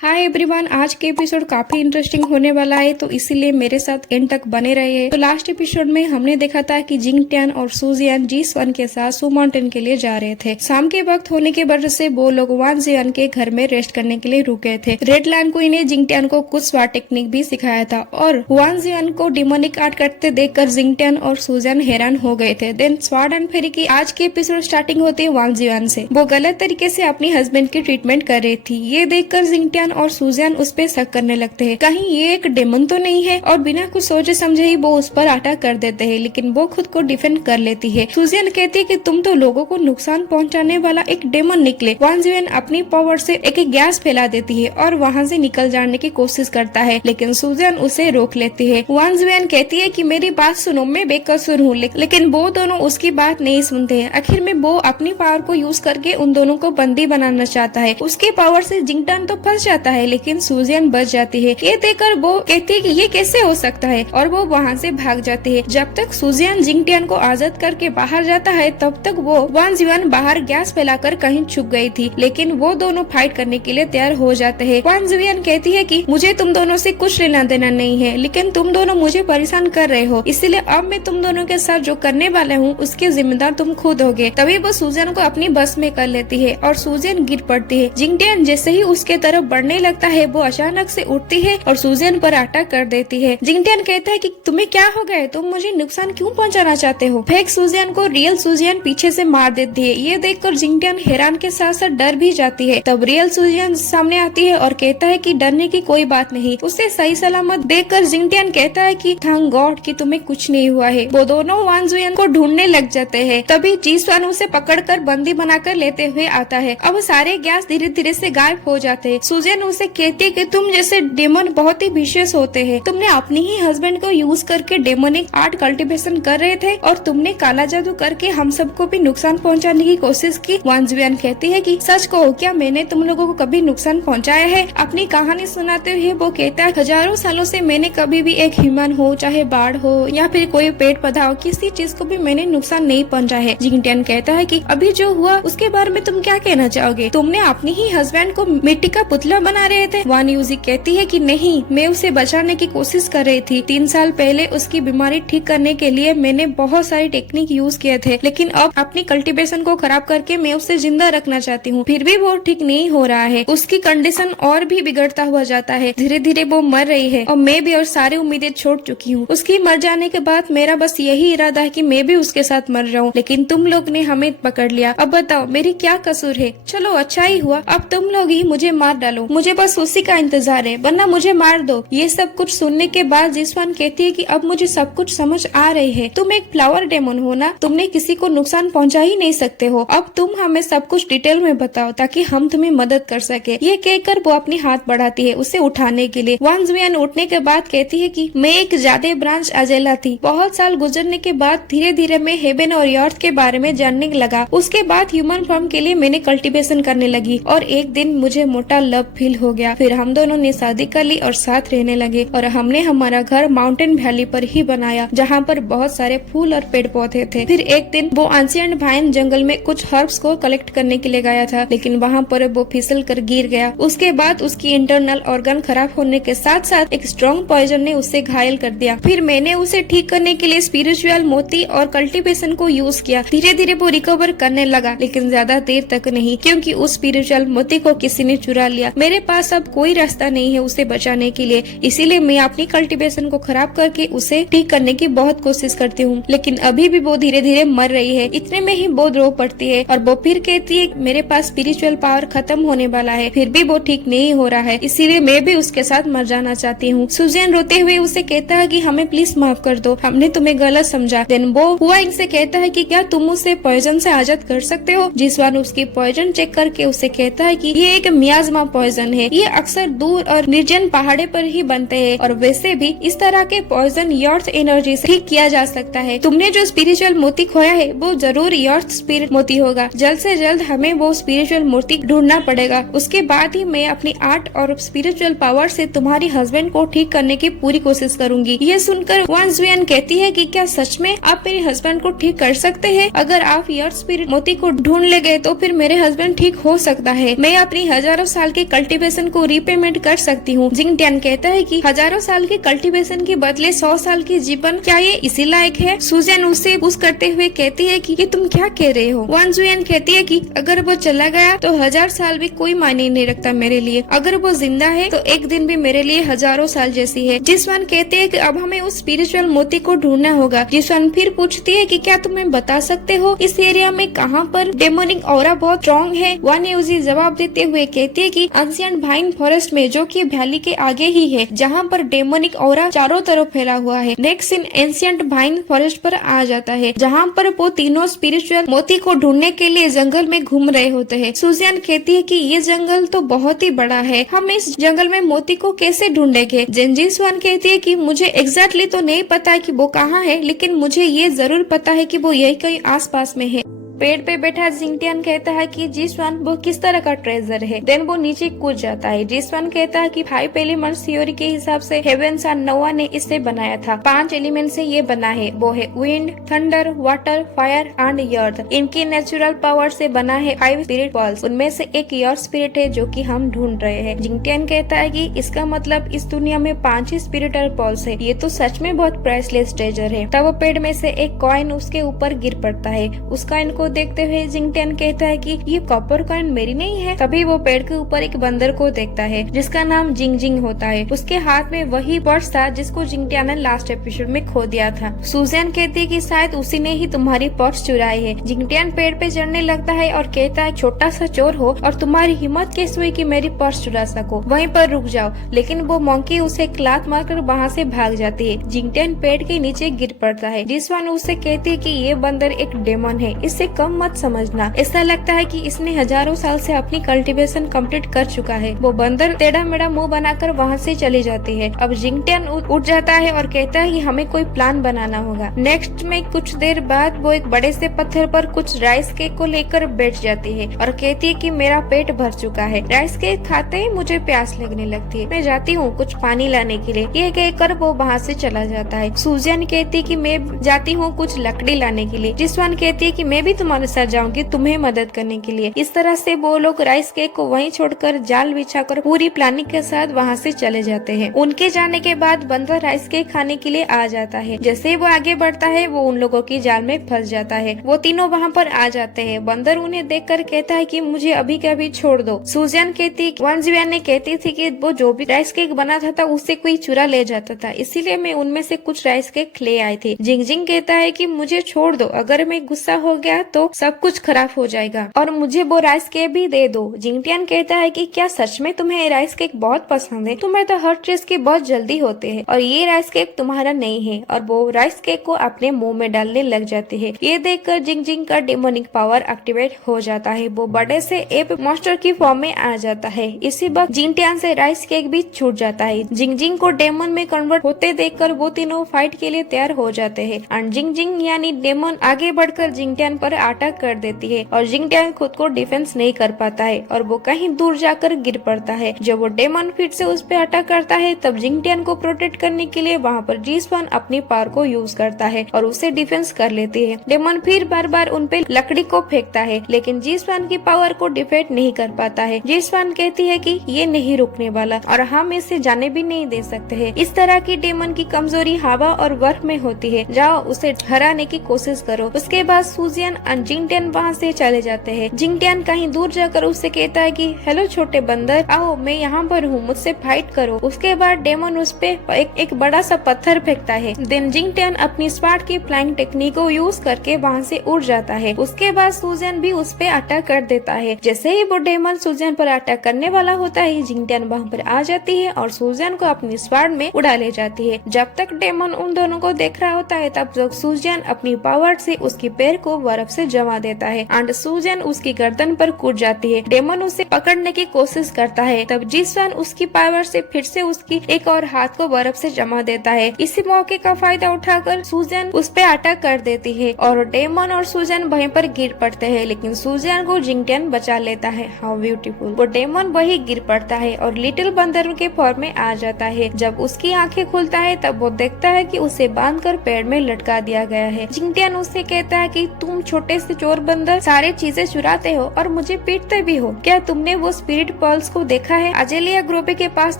Hi everyone, आज के episode काफी इंटरेस्टिंग होने वाला है, तो इसीलिए मेरे साथ एंड तक बने रहिए। तो लास्ट एपिसोड में हमने देखा था कि जिंग टैन और सुजियान जी-स्वान के साथ सू माउंटेन के लिए जा रहे थे। शाम के वक्त होने की वजह से वो लोग वान जियान के घर में रेस्ट करने के लिए रुके थे। रेड लायन क्वीन ने जिंग टैन को कुछ स्वाट टेक्निक भी सिखाया था और वान जियान को डिमोनिक आर्ट करते देखकर जिंग टैन और सुजियान हैरान हो गए थे। देन स्वार्ड एंड फेरी की आज की एपिसोड स्टार्टिंग होती है वान जियान से। वो गलत तरीके से अपनी हस्बैंड की ट्रीटमेंट कर रही थी। ये देखकर जिंग टैन और सुजियान उस पे शक करने लगते हैं, कहीं ये एक डेमन तो नहीं है, और बिना कुछ सोचे समझे ही वो उस पर अटैक कर देते हैं, लेकिन वो खुद को डिफेंड कर लेती है। सुजियान कहती है कि तुम तो लोगों को नुकसान पहुंचाने वाला एक डेमन निकले। वान जियान अपनी पावर से एक गैस फैला देती है और वहाँ से निकल जाने की कोशिश करता है, लेकिन सुजियान उसे रोक लेती है। वान जियान कहती है कि मेरी बात सुनो, मैं बेकसूर हूँ, लेकिन वो दोनों उसकी बात नहीं सुनते हैं। आखिर में वो अपनी पावर को यूज करके उन दोनों को बंदी बनाना चाहता है। उसकी पावर से जिंग टैन तो फंस जाता है, लेकिन सुजियान बच जाती है। ये देखकर वो कहती है कि ये कैसे हो सकता है, और वो वहाँ से भाग जाती है। जब तक सुजियान जिंग टैन को आजाद करके बाहर जाता है, तब तक वो वान जियान बाहर गैस फैलाकर कहीं छुप गई थी, लेकिन वो दोनों फाइट करने के लिए तैयार हो जाते हैं। वान जियान कहती है कि मुझे तुम दोनों से कुछ लेना देना नहीं है, लेकिन तुम दोनों मुझे परेशान कर रहे हो, इसलिए अब मैं तुम दोनों के साथ जो करने वाले हूँ उसके जिम्मेदार तुम खुद होगे। तभी वो सुजियान को अपनी बस में कर लेती है और सुजियान गिर पड़ती है। जिंग टैन जैसे ही उसके तरफ बढ़ने लगता है, वो अचानक से उठती है और सुजियान पर अटैक कर देती है। जिंग टैन कहता है कि तुम्हें क्या हो गया, तुम मुझे नुकसान क्यों पहुंचाना चाहते हो। फेक सुजियान को रियल सुजियान पीछे से मार देती है। ये देखकर जिंग टैन हैरान के साथ साथ डर भी जाती है। तब रियल सुजियान सामने आती है और कहता है कि डरने की कोई बात नहीं। उसे सही सलामत देखकर जिंग टैन कहता है कि थैंक गॉड कि तुम्हें कुछ नहीं हुआ है। वो दोनों वान जियान को ढूंढने लग जाते हैं। तभी जी-स्वान उसे पकड़कर बंदी बनाकर लेते हुए आता है। अब सारे गैस धीरे धीरे से गायब हो जाते हैं। सुजियान उसे कहती है कि तुम जैसे डेमन बहुत ही विशेष होते हैं। तुमने अपनी ही हस्बैंड को यूज करके डेमोनिक आर्ट कल्टीवेशन कर रहे थे और तुमने काला जादू करके हम सबको भी नुकसान पहुंचाने की कोशिश की। वान जियान कहती है कि सच कहो, क्या मैंने तुम लोगों को कभी नुकसान पहुंचाया है। अपनी कहानी सुनाते हुए वो कहता है हजारों सालों से मैंने कभी भी एक ह्यूमन हो, चाहे बाढ़ हो या फिर कोई पेड़ पौधा हो, किसी चीज को भी मैंने नुकसान नहीं पहुंचाया है। जिंग टैन कहता है कि अभी जो हुआ उसके बारे में तुम क्या कहना चाहोगे। तुमने अपनी ही हस्बैंड को मिट्टी का पुतला बना रहे थे। वान यूजी कहती है कि नहीं, मैं उसे बचाने की कोशिश कर रही थी। 3 साल पहले उसकी बीमारी ठीक करने के लिए मैंने बहुत सारी टेक्निक यूज किए थे, लेकिन अब अपनी कल्टीवेशन को खराब करके मैं उसे जिंदा रखना चाहती हूँ, फिर भी वो ठीक नहीं हो रहा है। उसकी कंडीशन और भी बिगड़ता हुआ जाता है। धीरे धीरे वो मर रही है और मैं भी और सारी उम्मीदें छोड़ चुकी हूँ। उसकी मर जाने के बाद मेरा बस यही इरादा है कि मैं भी उसके साथ मर जाऊँ, लेकिन तुम लोग ने हमें पकड़ लिया। अब बताओ मेरी क्या कसूर है। चलो अच्छा ही हुआ, अब तुम लोग ही मुझे मार डालो, मुझे बस उसी का इंतजार है, वरना मुझे मार दो। ये सब कुछ सुनने के बाद जी-स्वान कहती है कि अब मुझे सब कुछ समझ आ रही है। तुम एक फ्लावर डेमन हो ना, तुमने किसी को नुकसान पहुंचा ही नहीं सकते हो। अब तुम हमें सब कुछ डिटेल में बताओ ताकि हम तुम्हें मदद कर सके। ये कहकर वो अपनी हाथ बढ़ाती है उसे उठाने के लिए। वान जियान उठने के बाद कहती है कि मैं एक जादे ब्रांच अजेला थी। बहुत साल गुजरने के बाद धीरे धीरे मैं हेवन और अर्थ के बारे में जानने लगा। उसके बाद ह्यूमन फॉर्म के लिए मैंने कल्टीवेशन करने लगी और एक दिन मुझे मोटा लव फील हो गया। फिर हम दोनों ने शादी कर ली और साथ रहने लगे, और हमने हमारा घर माउंटेन वैली पर ही बनाया, जहाँ पर बहुत सारे फूल और पेड़ पौधे थे। फिर एक दिन वो एंशिएंट वाइन जंगल में कुछ हर्ब्स को कलेक्ट करने के लिए गया था, लेकिन वहाँ पर वो फिसल कर गिर गया। उसके बाद उसकी इंटरनल ऑर्गन खराब होने के साथ साथ एक स्ट्रॉन्ग पॉइजन ने उसे घायल कर दिया। फिर मैंने उसे ठीक करने के लिए स्पिरिचुअल मोती और कल्टीवेशन को यूज किया। धीरे धीरे वो रिकवर करने लगा, लेकिन ज्यादा देर तक नहीं, क्योंकि उस स्पिरिचुअल मोती को किसी ने चुरा लिया। मेरे पास अब कोई रास्ता नहीं है उसे बचाने के लिए, इसीलिए मैं अपनी कल्टीवेशन को खराब करके उसे ठीक करने की बहुत कोशिश करती हूँ, लेकिन अभी भी वो धीरे धीरे मर रही है। इतने में ही वो रो पड़ती है और वो फिर कहती है मेरे पास स्पिरिचुअल पावर खत्म होने वाला है, फिर भी वो ठीक नहीं हो रहा है, इसीलिए मैं भी उसके साथ मर जाना चाहती हूँ। सुजियान रोते हुए उसे कहता है कि हमें प्लीज माफ कर दो, हमने तुम्हें गलत समझा। देन वो हुआंग से कहता है कि क्या तुम उसे पॉइजन से आजाद कर सकते हो। जी-स्वान उसकी पॉइजन चेक करके उसे कहता है कि ये एक मियाज़मा पॉइजन है, ये अक्सर दूर और निर्जन पहाड़े पर ही बनते हैं, और वैसे भी इस तरह के पॉइजन अर्थ एनर्जी से ठीक किया जा सकता है। तुमने जो स्पिरिचुअल मोती खोया है वो जरूर अर्थ स्पिरिट मोती होगा। जल्द से जल्द हमें वो स्पिरिचुअल मोती ढूंढना पड़ेगा, उसके बाद ही मैं अपनी आर्ट और स्पिरिचुअल पावर से तुम्हारी हस्बैंड को ठीक करने की पूरी कोशिश करूंगी। ये सुनकर वान जियान कहती है कि क्या सच में आप मेरे हस्बैंड को ठीक कर सकते हैं। अगर आप अर्थ स्पिरिट मोती को ढूंढ ले गए तो फिर मेरे हस्बैंड ठीक हो सकता है। मैं अपनी हजारों साल की कल्टीवेशन को रिपेमेंट कर सकती हूँ। जिंग टियान कहता है कि हजारों साल के कल्टीवेशन के बदले 100 साल की जीवन, क्या ये इसी लायक है? सुजियान उससे पुश करते हुए कहती है कि ये तुम क्या कह रहे हो? वान जुयन कहती है कि अगर वो चला गया तो 1000 साल भी कोई मायने नहीं रखता मेरे लिए। अगर वो जिंदा है तो एक दिन भी मेरे लिए हजारों साल जैसी है। जिसवान कहते हैं कि अब हमें उस स्पिरिचुअल मोती को ढूंढना होगा। जिसवान फिर पूछती है कि क्या तुम्हें बता सकते हो इस एरिया में कहाँ पर डेमोनिक ऑरा बहुत स्ट्रॉन्ग है? वान यूजी जवाब देते हुए कहती है कि एंशिएंट भाइन फॉरेस्ट में, जो कि वैली के आगे ही है, जहाँ पर डेमोनिक ऑरा चारों तरफ फैला हुआ है। नेक्स्ट सीन एंशिएंट भाइन फॉरेस्ट पर आ जाता है, जहाँ पर वो तीनों स्पिरिचुअल मोती को ढूंढने के लिए जंगल में घूम रहे होते हैं। सुजियान कहती है कि ये जंगल तो बहुत ही बड़ा है, हम इस जंगल में मोती को कैसे ढूंढेंगे? जिनजीसवान कहती है कि मुझे एग्जैक्टली तो नहीं पता है कि वो कहाँ है, लेकिन मुझे ये जरूर पता है कि वो यही कहीं आसपास में है। पेड़ पे बैठा जिंग टियान कहता है कि जिसवान वो किस तरह का ट्रेजर है। देन वो नीचे कूद जाता है। जिसवान कहता है कि 5 एलिमेंट्स थ्योरी के हिसाब से हेवेंस एंड नोआ ने इसे बनाया था। 5 एलिमेंट से ये बना है, वो है wind, thunder, water, fire and earth. इनकी नेचुरल पावर से बना है 5 स्पिरिट पॉल्स, उनमें से एक अर्थ स्पिरिट है जो कि हम ढूंढ रहे हैं। जिंग टियान कहता है कि इसका मतलब इस दुनिया में 5 ही स्पिरिटल पॉल्स है, ये तो सच में बहुत प्राइसलेस ट्रेजर है। तब वो पेड़ में से एक कॉइन उसके ऊपर गिर पड़ता है। उस कॉइन को देखते हुए जिंग टियान कहता है कि ये कॉपर कॉइन मेरी नहीं है। तभी वो पेड़ के ऊपर एक बंदर को देखता है जिसका नाम जिंग जिंग होता है। उसके हाथ में वही पर्स था जिसको जिंग टियान ने लास्ट एपिसोड में खो दिया था। सुजियान कहती है कि शायद उसी ने ही तुम्हारी पर्स चुराई है। जिंग टियान पेड़ पे चढ़ने लगता है और कहता है छोटा सा चोर हो और तुम्हारी हिम्मत कैसे हुई कि मेरी पर्स चुरा सको, वहीं पर रुक जाओ। लेकिन वो मंकी उसे क्लात मारकर वहाँ से भाग जाती है। जिंग टियान पेड़ के नीचे गिर पड़ता है। जिसवान उससे कहती है कि ये बंदर एक डेमन है, इससे कम मत समझना। ऐसा लगता है कि इसने हजारों साल से अपनी कल्टीवेशन कंप्लीट कर चुका है। वो बंदर टेढ़ा मेढ़ा मुंह बनाकर वहाँ से चली जाती है। अब जिंग टियान उठ जाता है और कहता है कि हमें कोई प्लान बनाना होगा। नेक्स्ट में कुछ देर बाद वो एक बड़े से पत्थर पर कुछ राइस केक को लेकर बैठ जाती है और कहती है कि मेरा पेट भर चुका है। राइस केक खाते ही मुझे प्यास लगने लगती है, मैं जाती हूँ कुछ पानी लाने के लिए। ये कहकर वो वहाँ से चला जाता है। सुजियान कहती है कि मैं जाती हूँ कुछ लकड़ी लाने के लिए। जिसवान कहती है कि मैं भी तुम्हारे साथ जाऊंगी तुम्हें मदद करने के लिए। इस तरह से वो लोग राइस केक को वहीं छोड़कर जाल बिछाकर पूरी प्लानिंग के साथ वहाँ से चले जाते हैं। उनके जाने के बाद बंदर राइस केक खाने के लिए आ जाता है। जैसे ही वो आगे बढ़ता है वो उन लोगों की जाल में फंस जाता है। वो तीनों वहाँ पर आ जाते हैं। बंदर उन्हें देखकर कहता है कि मुझे अभी के अभी छोड़ दो। सुजियान कहती वान जुयन ने कहती थी कि वो जो भी राइस केक बनाता था उससे कोई चुरा ले जाता था, इसीलिए मैं उनमें से कुछ राइस केक ले आई थी। जिंग जिंग कहता है कि मुझे छोड़ दो, अगर मैं गुस्सा हो गया तो सब कुछ खराब हो जाएगा और मुझे वो राइस केक भी दे दो। जिंग टियान कहता है कि क्या सच में तुम्हें राइस केक बहुत पसंद है? तुम्हें तो हर चीज की बहुत जल्दी होते हैं और ये राइस केक तुम्हारा नहीं है। और वो राइस केक को अपने मुंह में डालने लग जाती है। ये देखकर जिंग जिंग का डेमोनिक पावर एक्टिवेट हो जाता है। वो बड़े से एप मॉन्स्टर की फॉर्म में आ जाता है। इसी वक्त जिंग टियान से राइस केक भी छूट जाता है। जिंग जिंग को डेमन में कन्वर्ट होते देखकर वो तीनों फाइट के लिए तैयार हो जाते हैं। और जिंग जिंग यानी डेमन आगे बढ़कर जिंग टियान पर अटैक कर देती है और जिंग टियान खुद को डिफेंस नहीं कर पाता है और वो कहीं दूर जाकर गिर पड़ता है। जब वो डेमन फिर से उस पे अटैक करता है तब जिंग टियान को प्रोटेक्ट करने के लिए वहाँ पर जिसवान अपनी पावर को यूज करता है और उसे डिफेंस कर लेती है। डेमन फिर बार बार उन पे लकड़ी को फेंकता है लेकिन जिसवान की पावर को डिफेक्ट नहीं कर पाता है। जिसवान कहती है कि ये नहीं रुकने वाला और हम इसे जाने भी नहीं दे सकते हैं। इस तरह की डेमन की कमजोरी हवा और बर्फ में होती है, जाओ उसे हराने की कोशिश करो। उसके बाद सुजियान और जिंग टियान वहाँ से चले जाते हैं। जिंग टियान कहीं दूर जाकर उससे कहता है कि हेलो छोटे बंदर, आओ मैं यहाँ पर हूँ, मुझसे फाइट करो। उसके बाद डेमन उस पे एक बड़ा सा पत्थर फेंकता है। देन जिंग टियान अपनी स्पार्ट की फ्लाइंग टेक्निक को यूज करके वहाँ से उड़ जाता है। उसके बाद सुजियान भी उस पे अटैक कर देता है। जैसे ही वो डेमन सुजियान पर अटैक करने वाला होता है जिंग टियान वहाँ पर आ जाती है और सुजियान को अपनी स्पार्ट में उड़ा ले जाती है। जब तक डेमन उन दोनों को देख रहा होता है तब तक सुजियान अपनी पावर से उसकी पैर को बर्फ से जमा देता है एंड सुजियान उसकी गर्दन पर कूद जाती है। डेमन उसे पकड़ने की कोशिश करता है तब जिसवान उसकी पावर से फिर से उसकी एक और हाथ को बर्फ से जमा देता है। इसी मौके का फायदा उठाकर सुजियान उस पे अटैक कर देती है और डेमन और सुजियान वहीं पर गिर पड़ते हैं लेकिन सुजियान को जिंग टियान बचा लेता है। How beautiful. वो डेमन वही गिर पड़ता है और लिटिल बंदर के फॉर्म में आ जाता है। जब उसकी आंखें खुलता है तब वो देखता है कि उसे बांधकर पेड़ में लटका दिया गया है। जिंग टियान उससे कहता है कि तुम छोटे छोटे से चोर बंदर सारे चीजें चुराते हो और मुझे पीटते भी हो। क्या तुमने वो स्पिरिट पर्ल्स को देखा है? अजेलिया ग्रोबे के पास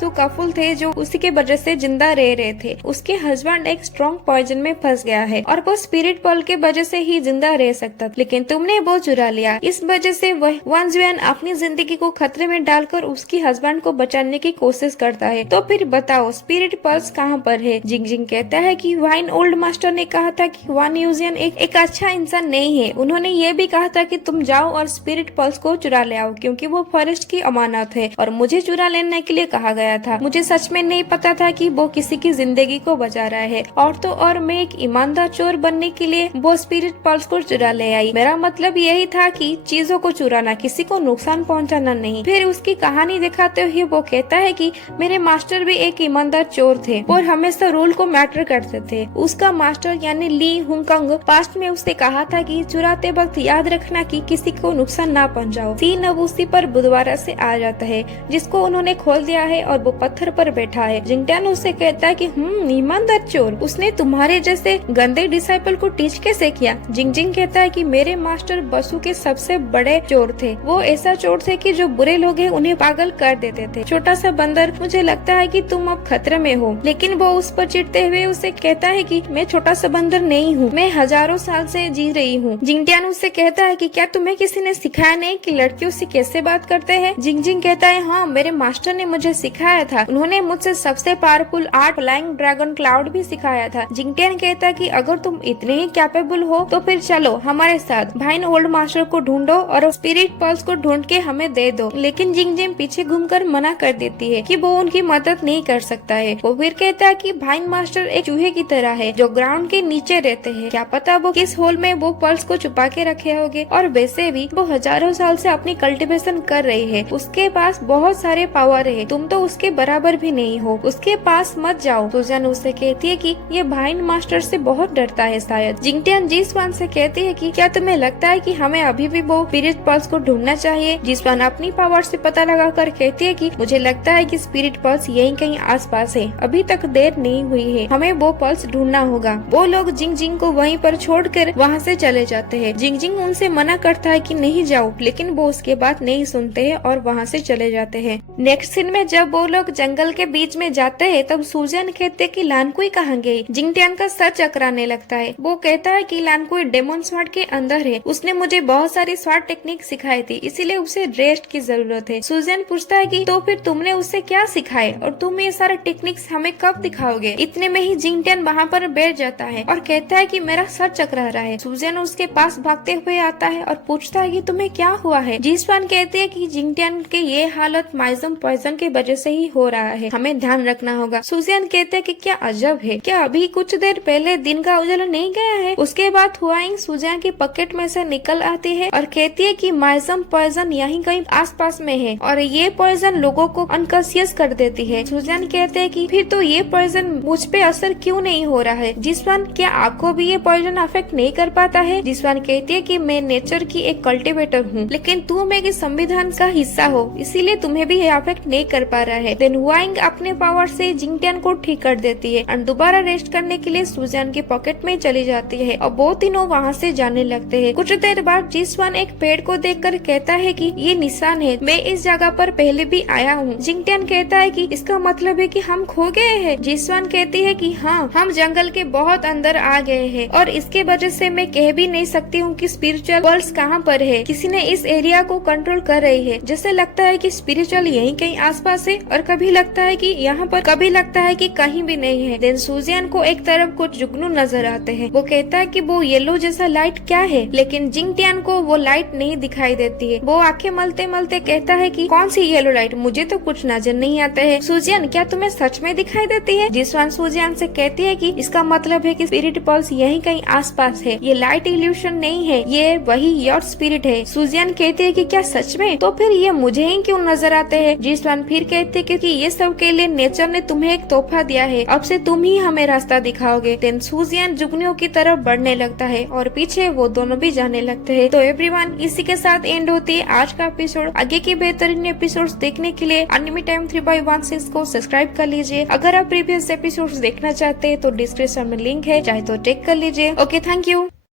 तो कफुल थे जो उसी के वजह से जिंदा रह रहे थे। उसके हस्बैंड एक स्ट्रॉन्ग पॉइजन में फंस गया है और वो स्पिरिट पर्ल के वजह से ही जिंदा रह सकता, लेकिन तुमने वो चुरा लिया। इस वजह से वह वान जुआन अपनी जिंदगी को खतरे में डालकर उसकी हस्बैंड को बचाने की कोशिश करता है। तो फिर बताओ स्पिरिट पर्ल्स कहाँ पर है? जिंग जिंग कहता है कि वाइन ओल्ड मास्टर ने कहा था कि वान यूजियन एक अच्छा इंसान नहीं है। उन्होंने ये भी कहा था कि तुम जाओ और स्पिरिट पर्ल्स को चुरा ले आओ क्योंकि वो फॉरेस्ट की अमानत है और मुझे चुरा लेने के लिए कहा गया था। मुझे सच में नहीं पता था कि वो किसी की जिंदगी को बचा रहा है। और तो और मैं एक ईमानदार चोर बनने के लिए वो स्पिरिट पर्ल्स को चुरा ले आई। मेरा मतलब यही था कि चीजों को चुराना, किसी को नुकसान पहुंचाना नहीं। फिर उसकी कहानी दिखाते हुए वो कहता है कि मेरे मास्टर भी एक ईमानदार चोर थे और हमेशा रूल को मैटर करते थे। उसका मास्टर यानी ली हुंगकंग पास्ट में उसने कहा था कि चुराते वक्त याद रखना कि किसी को नुकसान ना पहुंचाओ। सीन अब उसी पर बुधवार से आ जाता है जिसको उन्होंने खोल दिया है और वो पत्थर पर बैठा है। जिंगटियान उससे कहता है कि ईमानदार चोर, उसने तुम्हारे जैसे गंदे डिसाइपल को टीच कैसे किया? जिंग जिंग कहता है कि मेरे मास्टर बसु के सबसे बड़े चोर थे। वो ऐसा चोर थे कि जो बुरे लोग हैं उन्हें पागल कर देते थे। छोटा सा बंदर, मुझे लगता है कि तुम अब खतरे में हो। लेकिन वो उस पर चिढ़ते हुए उसे कहता है कि मैं छोटा सा बंदर नहीं हूँ, मैं हजारों साल से जी रही हूँ। जिंगटियान उससे कहता है कि क्या तुम्हें किसी ने सिखाया नहीं कि लड़कियों से कैसे बात करते हैं? जिंग जिंग कहता है हाँ, मेरे मास्टर ने मुझे सिखाया था। उन्होंने मुझसे सबसे powerful art flying dragon cloud भी सिखाया था। जिंगटियान कहता है कि अगर तुम इतने ही कैपेबल हो तो फिर चलो हमारे साथ भाइन ओल्ड मास्टर को ढूंढो और स्पिरिट पर्ल्स को ढूंढ के हमें दे दो। लेकिन जिंग जिंग पीछे घूमकर मना कर देती है कि वो उनकी मदद नहीं कर सकता है। वो फिर कहता है कि भाइन मास्टर एक चूहे की तरह है जो ग्राउंड के नीचे रहते हैं। क्या पता वो किस होल में वो पर्ल्स को छुपा के रखे होंगे। और वैसे भी वो हजारों साल से अपनी कल्टीवेशन कर रही है। उसके पास बहुत सारे पावर है, तुम तो उसके बराबर भी नहीं हो। उसके पास मत जाओ। सुजन उससे कहती है कि ये भाइन मास्टर से बहुत डरता है शायद। जिंगटियान जीसवान से कहती है कि क्या तुम्हें लगता है कि हमें अभी भी वो स्पिरिट पर्ल्स को ढूंढना चाहिए? जीसवान अपनी पावर से पता लगा कर कहती है कि मुझे लगता है कि स्पिरिट पर्ल्स यहीं कहीं आसपास है। अभी तक देर नहीं हुई है, हमें वो पर्ल्स ढूंढना होगा। वो लोग जिंग जिंग को वहीं पर छोड़कर वहाँ से चले जाते हैं। जिंग जिंग उनसे मना करता है कि नहीं जाओ, लेकिन वो उसके बात नहीं सुनते हैं और वहाँ से चले जाते हैं। नेक्स्ट सीन में जब वो लोग जंगल के बीच में जाते हैं तब सुजन कहते कि लानकुई कहाँ गई? जिंगटियान का सर चकराने लगता है। वो कहता है कि लानकुई डेमन स्वॉर्ड के अंदर है। उसने मुझे बहुत सारी स्वॉर्ड टेक्निक सिखाई थी, इसीलिए उसे रेस्ट की जरूरत है। सुजन पूछता है कि तो फिर तुमने उसे क्या सिखाए और तुम ये सारे टेक्निक्स हमें कब दिखाओगे? इतने में ही जिंगटियान वहाँ पर बैठ जाता है और कहता है कि मेरा सर चकरा रहा है। सुजन उसके पास भागते हुए आता है और पूछता है कि तुम्हें क्या हुआ है? जीसवान कहते हैं कि जिंगटियान के ये हालत माइजम पॉइजन के वजह से ही हो रहा है, हमें ध्यान रखना होगा। सुजन कहते हैं कि क्या अजब है, क्या अभी कुछ देर पहले दिन का उजाला नहीं गया है? उसके बाद हुआइंग सुजन की पॉकेट में से निकल आती है और कहती है कि माइजम पॉइजन यहीं कहीं आसपास में है और ये पॉइजन लोगों को अनकॉन्शियस कर देती है। सुजन कहते हैं कि फिर तो ये पॉइजन मुझ पे असर क्यों नहीं हो रहा है? जिसवान, क्या आपको भी ये पॉइजन अफेक्ट नहीं कर पाता है? जिसवान कहती है कि मैं नेचर की एक कल्टीवेटर हूँ, लेकिन तुम एक संविधान का हिस्सा हो, इसीलिए तुम्हें भी ये अफेक्ट नहीं कर पा रहा है। देन हुआइंग अपने पावर से जिंगटियान को ठीक कर देती है और दोबारा रेस्ट करने के लिए सुजन की पॉकेट में चली जाती है और वो तीनों वहाँ से जाने लगते हैं। कुछ देर बाद जिसवान एक पेड़ को देखकर कहता है कि ये निशान है, मैं इस जगह पर पहले भी आया हूँ। जिंगटियान कहता है कि इसका मतलब है कि हम खो गए हैं। जिसवान कहती है कि हाँ, हम जंगल के बहुत अंदर आ गए हैं और इसके वजह से मैं कह भी नहीं सकती हूँ कि स्पिरिचुअल वर्ल्ड कहाँ पर है। किसी ने इस एरिया को कंट्रोल कर रही है। जैसे लगता है कि स्पिरिचुअल यहीं कहीं आसपास है और कभी लगता है कि यहाँ पर, कभी लगता है कि कहीं भी नहीं है। देन सुजियन को एक तरफ कुछ जुगनू नजर आते हैं। वो कहता है कि वो येलो जैसा लाइट क्या है, लेकिन जिंगटियान को वो लाइट नहीं दिखाई देती है। वो आंखें मलते मलते कहता है कि कौन सी येलो लाइट, मुझे तो कुछ नजर नहीं आता है। सुजियन, क्या तुम्हें सच में दिखाई देती है? जिसवान सुजियन से कहती है कि इसका मतलब है कि स्पिरिट पर्ल्स यहीं कहीं आसपास है, ये लाइट इल्यूशन नहीं है, ये वही योर स्पिरिट है। सुजियन कहती है कि क्या सच में? तो फिर ये मुझे ही क्यों नजर आते हैं? जिसवान फिर कहते क्योंकि ये सब के लिए नेचर ने तुम्हें एक तोहफा दिया है, अब से तुम ही हमें रास्ता दिखाओगे। देन सुजियन जुगनियों की तरफ बढ़ने लगता है और पीछे वो दोनों भी जाने लगते हैं। तो एवरीवन, इसी के साथ एंड होती है आज का एपिसोड। आगे की बेहतरीन एपिसोड्स देखने के लिए एनिमी टाइम 3x16 को सब्सक्राइब कर लीजिए। अगर आप प्रीवियस एपिसोड्स देखना चाहते हैं तो डिस्क्रिप्शन में लिंक है, चाहे तो चेक कर लीजिए। Okay, thank you.